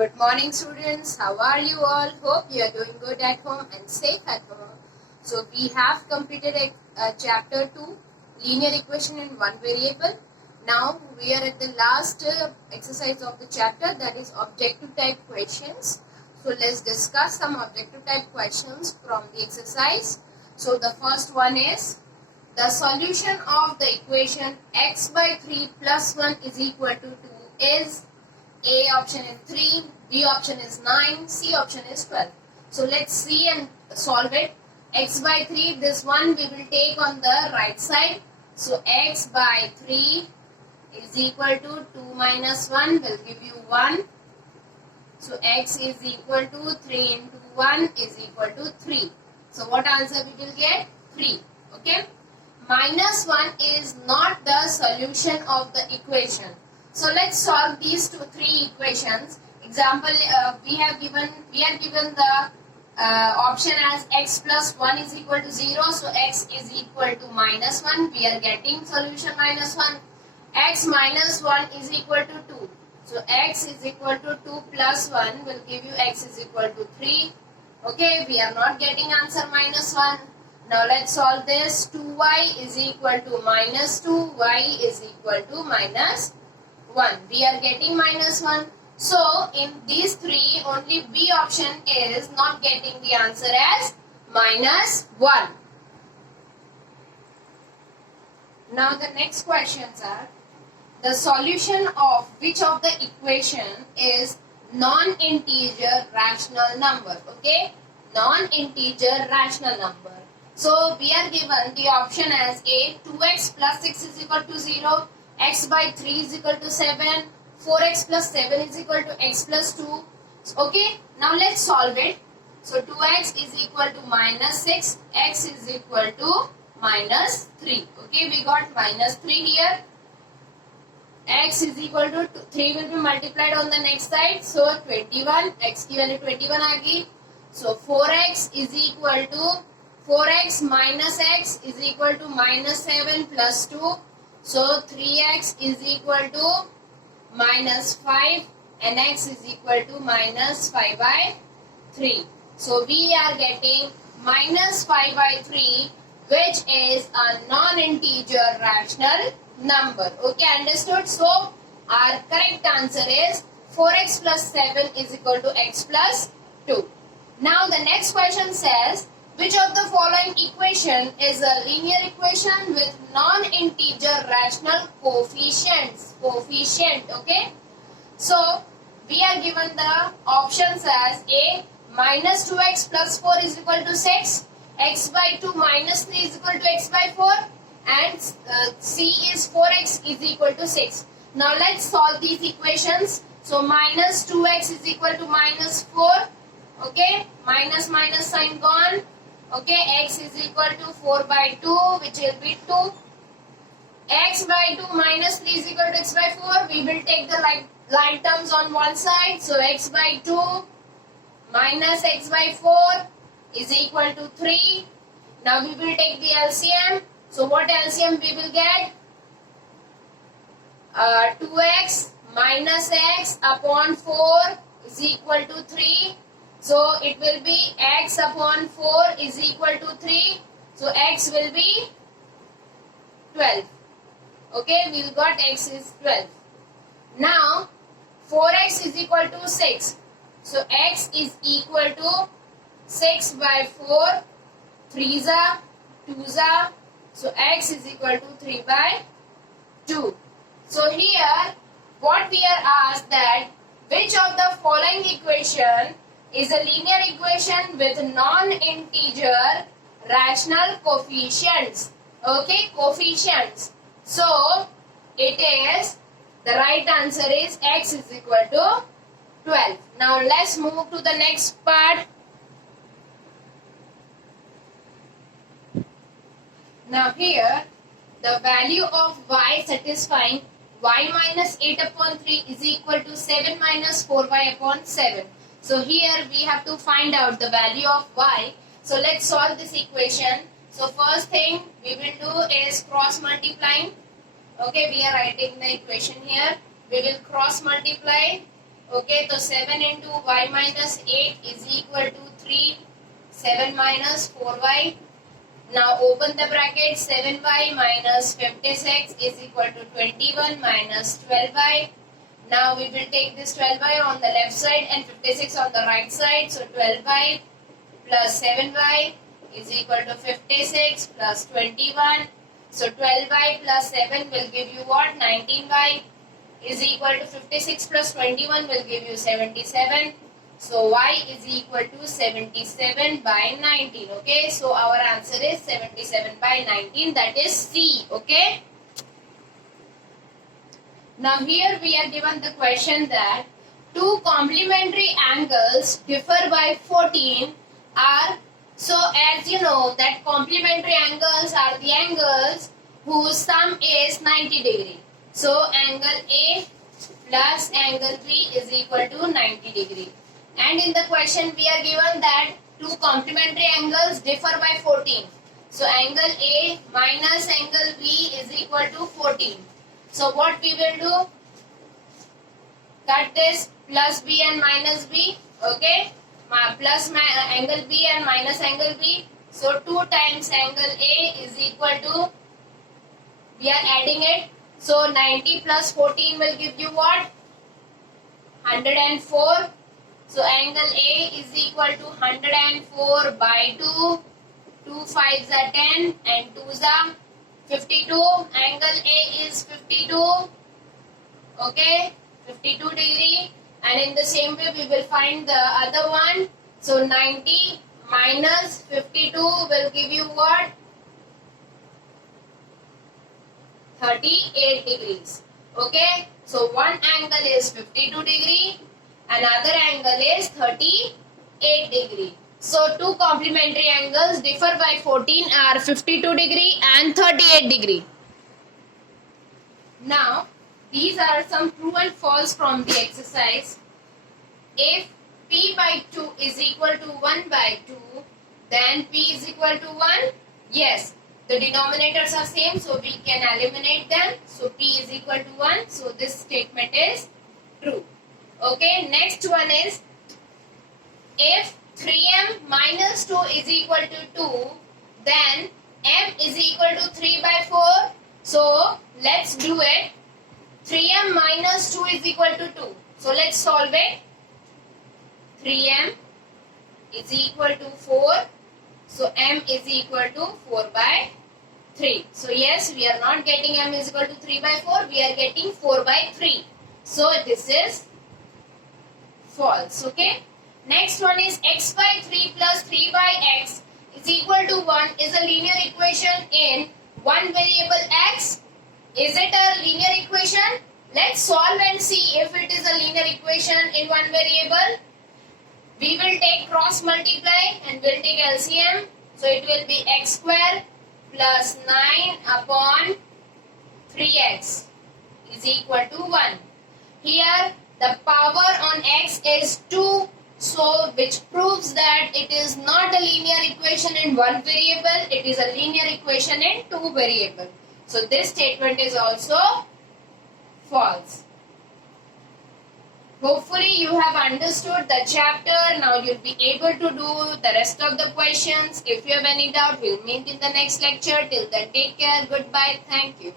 Good morning, students. How are you all? Hope you are doing good at home and safe at home. So we have completed chapter 2, linear equation in one variable. Now we are at the last exercise of the chapter, that is objective type questions. So let's discuss some objective type questions from the exercise. So the first one is, the solution of the equation x by 3 plus 1 is equal to 2 is A option is 3, B option is 9, C option is 12. So let's see and solve it. X by 3, this one we will take on the right side. So x by 3 is equal to 2 minus 1 will give you 1. So x is equal to 3 into 1 is equal to 3. So what answer we will get? 3. Okay. Minus 1 is not the solution of the equation. So let's solve these three equations. Example, we are given the option as x plus 1 is equal to 0. So x is equal to minus 1. We are getting solution minus 1. X minus 1 is equal to 2. So x is equal to 2 plus 1 will give you x is equal to 3. Okay, we are not getting answer minus 1. Now let's solve this. 2y is equal to minus 2. Y is equal to minus 1. We are getting minus 1. So in these three, only B option is not getting the answer as minus 1. Now the next questions are, the solution of which of the equation is non-integer rational number? Okay, non-integer rational number. So we are given the option as A, 2x plus 6 is equal to 0, x by 3 is equal to 7, 4x plus 7 is equal to x plus 2. Okay, now let's solve it. So 2x is equal to minus 6, x is equal to minus 3. Okay, we got minus 3 here. X is equal to 3 will be multiplied on the next side. So 21, x की value 21 आ गई. So 4x is equal to 4x minus x is equal to minus 7 plus 2. So 3x is equal to minus 5 and x is equal to minus 5 by 3. So we are getting minus 5 by 3, which is a non-integer rational number. Okay, understood? So our correct answer is 4x plus 7 is equal to x plus 2. Now the next question says, which of the following equation is a linear equation with non-integer rational coefficients? Okay. So we are given the options as A, minus 2x plus 4 is equal to 6, x by 2 minus 3 is equal to x by 4, and C is 4x is equal to 6. Now let's solve these equations. So minus 2x is equal to minus 4. Okay, minus sign gone. Okay, x is equal to 4 by 2, which will be 2. X by 2 minus 3 is equal to x by 4. We will take the like terms on one side. So x by 2 minus x by 4 is equal to 3. Now we will take the LCM. So what LCM we will get? 2x minus x upon 4 is equal to 3. So it will be x upon 4 is equal to 3. So x will be 12. Okay, we got x is 12. Now 4x is equal to 6. So x is equal to 6 by 4. 3s are 2s are. So x is equal to 3 by 2. So here what we are asked that which of the following equation is a linear equation with non-integer rational coefficients. Okay, coefficients. So it is, the right answer is x is equal to 12. Now let's move to the next part. Now here, the value of y satisfying y minus 8 upon 3 is equal to 7 minus 4y upon 7. So here we have to find out the value of y. So let's solve this equation. So first thing we will do is cross multiplying. Okay, we are writing the equation here. We will cross multiply. Okay, so 7 into y minus 8 is equal to 3. 7 minus 4y. Now open the bracket. 7y minus 56 is equal to 21 minus 12y. Now we will take this 12y on the left side and 56 on the right side. So 12y plus 7y is equal to 56 plus 21. So 12y plus 7 will give you what? 19y is equal to 56 plus 21 will give you 77. So y is equal to 77 by 19. Okay, so our answer is 77 by 19, that is C. Okay. Now here we are given the question that two complementary angles differ by 14 are, so as you know that complementary angles are the angles whose sum is 90 degree. So angle A plus angle B is equal to 90 degree. And in the question we are given that two complementary angles differ by 14. So angle A minus angle B is equal to 14. So what we will do? Cut this plus B and minus B. Okay. Plus angle B and minus angle B. So 2 times angle A is equal to, we are adding it. So 90 plus 14 will give you what? 104. So angle A is equal to 104 by 2. 2 5s are 10 and 2s are 52. Angle A is 52. Okay, 52 degree. And in the same way we will find the other one. So 90 minus 52 will give you what? 38 degrees. Okay, so one angle is 52 degree, another angle is 38 degree. So two complementary angles differ by 14 are 52 degree and 38 degree. Now these are some true and false from the exercise. If P by 2 is equal to 1 by 2, then P is equal to 1. Yes, the denominators are same, so we can eliminate them. So P is equal to 1. So this statement is true. Okay, next one is, if 3m minus 2 is equal to 2, then m is equal to 3 by 4. So let's do it. 3m minus 2 is equal to 2. So let's solve it. 3m is equal to 4. So m is equal to 4 by 3. So yes, we are not getting m is equal to 3 by 4. We are getting 4 by 3. So this is false. Okay. Next one is x by 3 plus 3 by x is equal to 1 is a linear equation in one variable x. Is it a linear equation? Let's solve and see if it is a linear equation in one variable. We will take cross multiply and we'll take LCM. So it will be x square plus 9 upon 3x is equal to 1. Here the power on x is 2. So which proves that it is not a linear equation in one variable. It is a linear equation in two variables. So this statement is also false. Hopefully you have understood the chapter. Now you'll be able to do the rest of the questions. If you have any doubt, we'll meet in the next lecture. Till then, take care. Goodbye. Thank you.